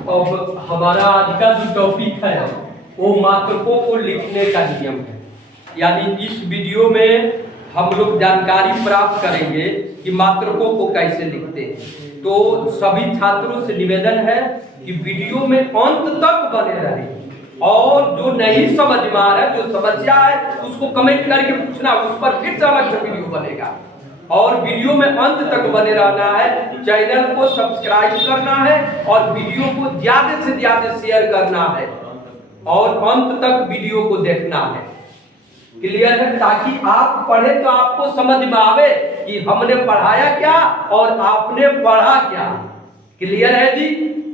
अब हमारा आज का जो टॉपिक है वो मात्रकों को लिखने का नियम है। यानी इस वीडियो में हम लोग जानकारी प्राप्त करेंगे कि मात्रकों को कैसे लिखते हैं। तो सभी छात्रों से निवेदन है कि वीडियो में अंत तक बने रहे और जो नहीं समझ में आ रहा है, जो समस्या है, उसको कमेंट करके पूछना, उस पर फिर से अलग से वीडियो बनेगा। और वीडियो में अंत तक बने रहना है, चैनल को सब्सक्राइब करना है और वीडियो को ज्यादा से ज्यादा शेयर करना है और अंत तक वीडियो को देखना है। क्लियर है? ताकि आप पढ़े तो आपको समझ में आवे कि हमने पढ़ाया क्या और आपने पढ़ा क्या। क्लियर है जी?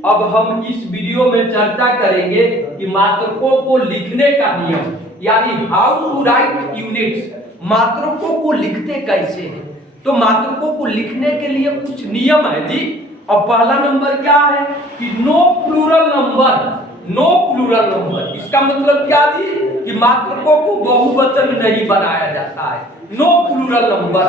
अब हम इस वीडियो में चर्चा करेंगे कि मात्रकों को लिखने का नियम, यानी हाउ टू राइट यूनिट्स। मात्रकों को लिखते कैसे हैं? तो मात्रकों को लिखने के लिए कुछ नियम है जी। अब पहला नंबर क्या है कि no plural number. No plural number इसका मतलब क्या जी कि मात्रकों को बहुवचन नहीं बनाया जाता है। नो प्लूरल नंबर,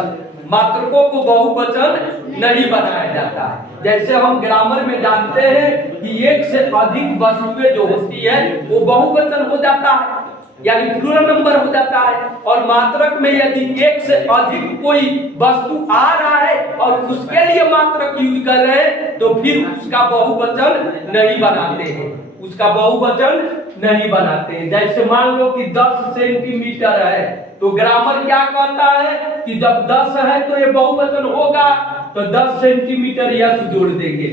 मात्रकों को बहुवचन नहीं बनाया जाता है। जैसे हम ग्रामर में जानते हैं कि एक से अधिक वस्तुएं जो होती है वो बहुवचन हो जाता है, यानी प्लूरल नंबर हो जाता है। और मात्रक में यदि एक से अधिक कोई वस्तु आ रहा है और उसके लिए मात्रक यूज कर रहे हैं तो फिर उसका बहुवचन नहीं बनाते हैं, उसका बहुवचन नहीं बनाते हैं। जैसे मान लो कि 10 सेंटीमीटर है तो ग्रामर क्या कहता है कि जब 10 है तो ये बहुवचन होगा तो 10 सेंटीमीटर यस जोड़ देंगे।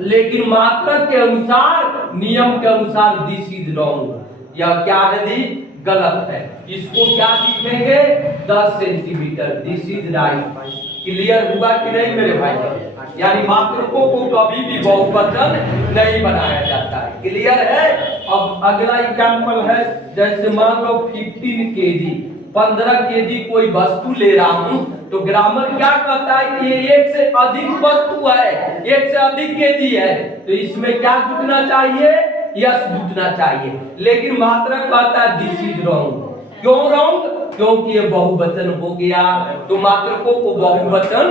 लेकिन मात्रक के अनुसार, नियम के अनुसार दिस इज रॉन्ग, यह क्या है जी? गलत है। इसको क्या लिखेंगे? 10 centimetre, this is right. Clear हुआ कि नहीं मेरे भाई? यानी मात्रकों को कभी भी बहुवचन नहीं बनाया जाता है। क्लियर है? अब अगला एग्जांपल है, जैसे मान लो 15 केजी, 15 केजी कोई वस्तु ले रहा हूं तो ग्रामर क्या कहता है कि ये एक से अधिक वस्तु है, एक से अधिक केजी है, तो इसमें क्या जुटना चाहिए? यस जुटना चाहिए। लेकिन मात्रक कहता है दिस इज रॉन्ग। क्यों रॉन्ग? क्योंकि ये बहुवचन हो गया, तो मात्रकों को बहुवचन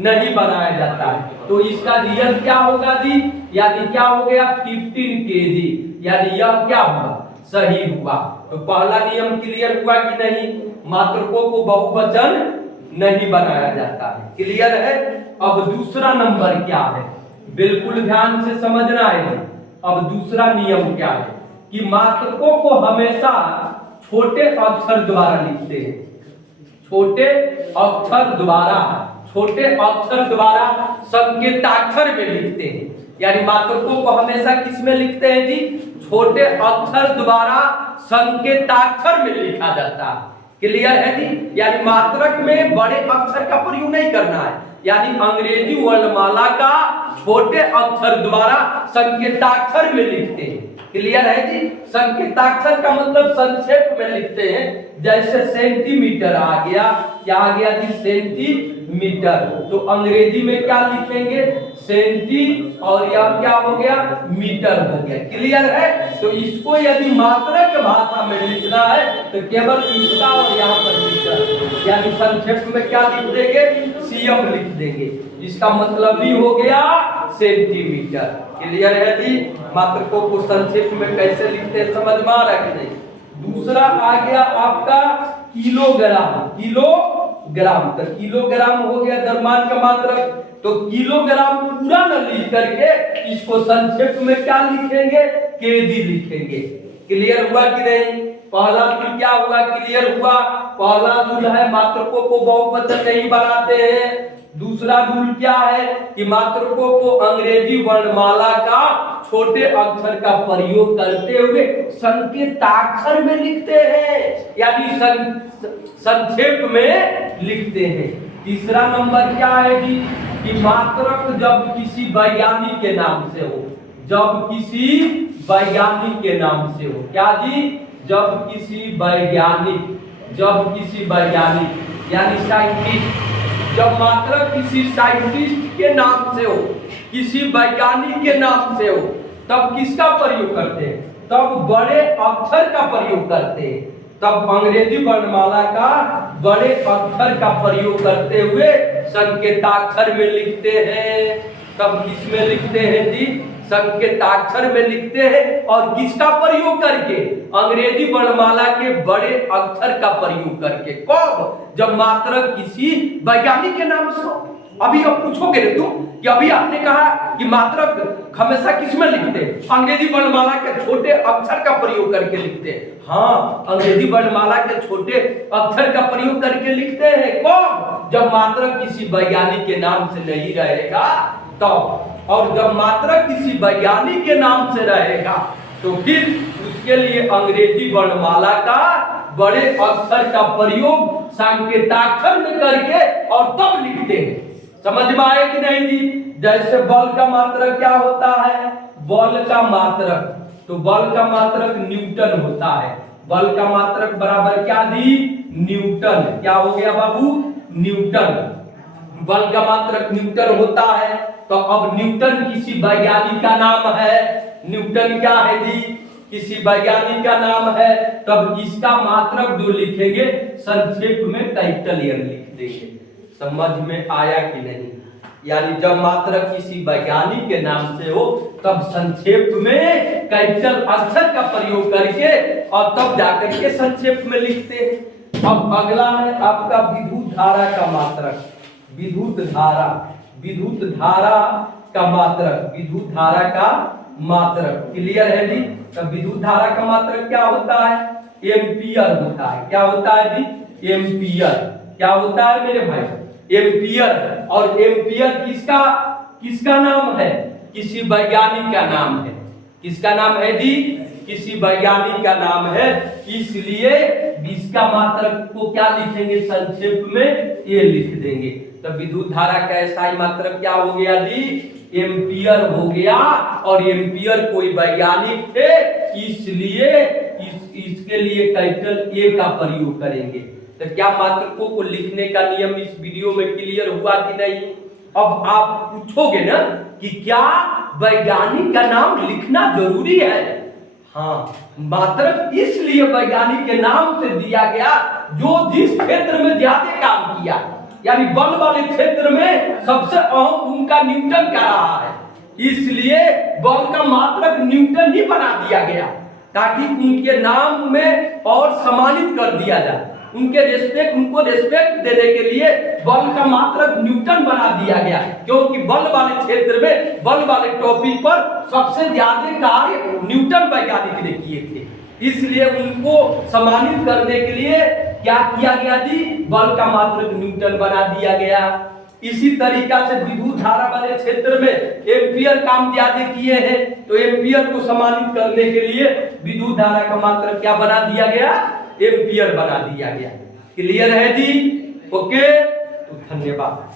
नहीं बनाया जाता है। तो इसका रियल क्या होगा जी? यानी क्या हो गया? 15 केजी, यानी यह क्या हुआ? सही हुआ। तो पहला नियम क्लियर हुआ कि नहीं? मात्रकों को बहुवचन नहीं बनाया जाता है। क्लियर है? अब दूसरा नंबर क्या है, बिल्कुल ध्यान से समझना है। अब दूसरा नियम क्या है कि मात्रकों को हमेशा छोटे अक्षर द्वारा लिखते हैं। छोटे अक्षर द्वारा, छोटे अक्षर द्वारा संकेताक्षर में लिखते हैं। यानी मात्रकों को हमेशा किस में लिखते हैं जी? छोटे अक्षर द्वारा संकेताक्षर में लिखा जाता है। क्लियर है जी? यानी मात्रक में बड़े अक्षर का प्रयोग नहीं करना है, यानी अंग्रेजी वर्णमाला का छोटे अक्षर द्वारा संकेताक्षर में लिखते हैं। क्लियर है जी? संकेताक्षर का मतलब संक्षेप में लिखते हैं। जैसे सेंटीमीटर आ गया, क्या आ गया जी? सेंटीमीटर। तो अंग्रेजी में क्या लिखेंगे? सेंटी, और यह क्या हो गया? मीटर हो गया। क्लियर है? तो इसको यदि मात्रक भाषा में लिखना है तो केवल इसका और यहाँ पर मीटर, यानी संक्षेप में क्या लिख देंगे? सीएम लिख देंगे। इसका मतलब ही हो गया सेंटीमीटर। क्लियर है जी? मात्रकों को संक्षेप में कैसे लिखते हैं समझ में आ रहा है कि नहीं? दूसरा आ गया आपका किलोग्राम। किलोग्राम, तो किलोग्राम हो गया द्रव्यमान का मात्रक। तो किलोग्राम पूरा न लिख करके इसको संक्षेप में क्या लिखेंगे? केजी लिखेंगे। क्लियर हुआ कि नहीं? पहला रूल क्या हुआ? क्लियर हुआ? पहला रूल है मात्रकों को बहुवचन नहीं बनाते हैं। दूसरा रूल क्या है कि मात्रकों को अंग्रेजी वर्णमाला का छोटे अक्षर का प्रयोग करते हुए संकेताक्षर में लिखते हैं, यानी संक्षेप में लिखते हैं। तीसरा नंबर क्या है जी कि मात्रक जब किसी वैज्ञानिक के नाम से हो, जब किसी वैज्ञानिक के नाम से हो, क्या जी? जब किसी वैज्ञानिक यानी साइंटिस्ट, जब मात्रक किसी साइंटिस्ट के नाम से हो, किसी वैज्ञानिक के नाम से हो, तब किसका प्रयोग करते हैं? तब बड़े अक्षर का प्रयोग करते हैं। तब अंग्रेजी वर्णमाला का बड़े अक्षर का प्रयोग करते हुए संकेताक्षर में लिखते हैं। तब किसमें लिखते हैं जी? संकेताक्षर में लिखते हैं और किसका प्रयोग करके? अंग्रेजी वर्णमाला के बड़े अक्षर का प्रयोग करके। कब? जब मात्रक किसी वैज्ञानिक के नाम से हो। अभी अब पूछोगे ना तुम कि अभी आपने कहा कि मात्रक हमेशा किसमें लिखते हैं? अंग्रेजी वर्णमाला के छोटे अक्षर का प्रयोग करके लिखते हैं। हाँ, अंग्रेजी वर्णमाला के छोटे अक्षर का प्रयोग करके लिखते हैं। कब? जब मात्रक किसी वैज्ञानिक के नाम से नहीं रहेगा तब। और जब मात्रक किसी वैज्ञानिक के नाम से रहेगा तो फिर उसके लिए अंग्रेजी वर्णमाला का बड़े अक्षर का प्रयोग संकेताक्षर में करके और तब लिखते हैं। समझ में आए कि नहीं जी? जैसे बल का मात्रक क्या होता है? बल का मात्रक, तो बल का मात्रक न्यूटन होता है। बल का मात्रक बराबर क्या दी? न्यूटन। क्या हो गया बाबू? न्यूटन। बल का मात्रक न्यूटन होता है। तो अब न्यूटन किसी वैज्ञानिक का नाम है। न्यूटन क्या है जी? किसी वैज्ञानिक का नाम है। तब इसका मात्रक जो लिखेंगे संक्षेप में कैपिटल एन लिख देंगे। समझ में आया कि नहीं? यानी जब मात्रक किसी वैज्ञानिक के नाम से हो तब संक्षेप में कैपिटल अक्षर का प्रयोग करके और तब जाकर के संक्षेप में लिखते हैं। अब अगला है आपका विद्युत धारा का मात्रक। विद्युत धारा, विद्युत धारा का मात्रक, विद्युत धारा का मात्रक क्लियर है जी? तब विद्युत धारा का मात्रक क्या होता है? एम्पियर होता है। क्या होता है जी? एम्पियर। क्या होता है मेरे भाई? एम्पियर। और एम्पियर किसका नाम है? किसी वैज्ञानिक का नाम है। किसका नाम है जी? किसी वैज्ञानिक का नाम है। इसलिए इसका मात्रक को क्या लिखेंगे? संक्षेप में ये लिख देंगे। तो विद्युत धारा का स्थायी मात्रक क्या हो गया जी? एम्पियर हो गया। और एम्पियर कोई वैज्ञानिक थे, इसलिए इसके लिए कैपिटल ए का प्रयोग करेंगे। तो क्या मात्रकों को लिखने का नियम इस वीडियो में क्लियर हुआ कि नहीं? अब आप पूछोगे ना कि क्या वैज्ञानिक का नाम लिखना जरूरी है? हाँ, मात्रक इसलिए वैज्ञानिक के नाम से दिया गया जो जिस क्षेत्र में ज्यादा काम किया, यानी बल वाले क्षेत्र में सबसे अहम भूमिका न्यूटन का रहा है। इसलिए बल का मात्रक न्यूटन ही बना दिया गया ताकि उनके नाम में और सम्मानित कर दिया जाए। उनको रेस्पेक्ट देने के लिए बल का मात्रक न्यूटन बना दिया गया, क्योंकि बल वाले क्षेत्र में, बल वाले टॉपिक पर सबसे ज्यादा कार्य न्यूटन वैज्ञानिक ने किए थे। इसलिए उनको सम्मानित करने के लिए क्या किया गया जी? बल का मात्रक न्यूटन बना दिया गया। इसी तरीका से विद्युत धारा वाले क्षेत्र में एम्पियर काम ज्यादा किए हैं, तो एम्पियर को सम्मानित करने के लिए विद्युत धारा का मात्रक क्या बना दिया गया? एम्पियर बना दिया गया। क्लियर है जी? ओके, तो धन्यवाद।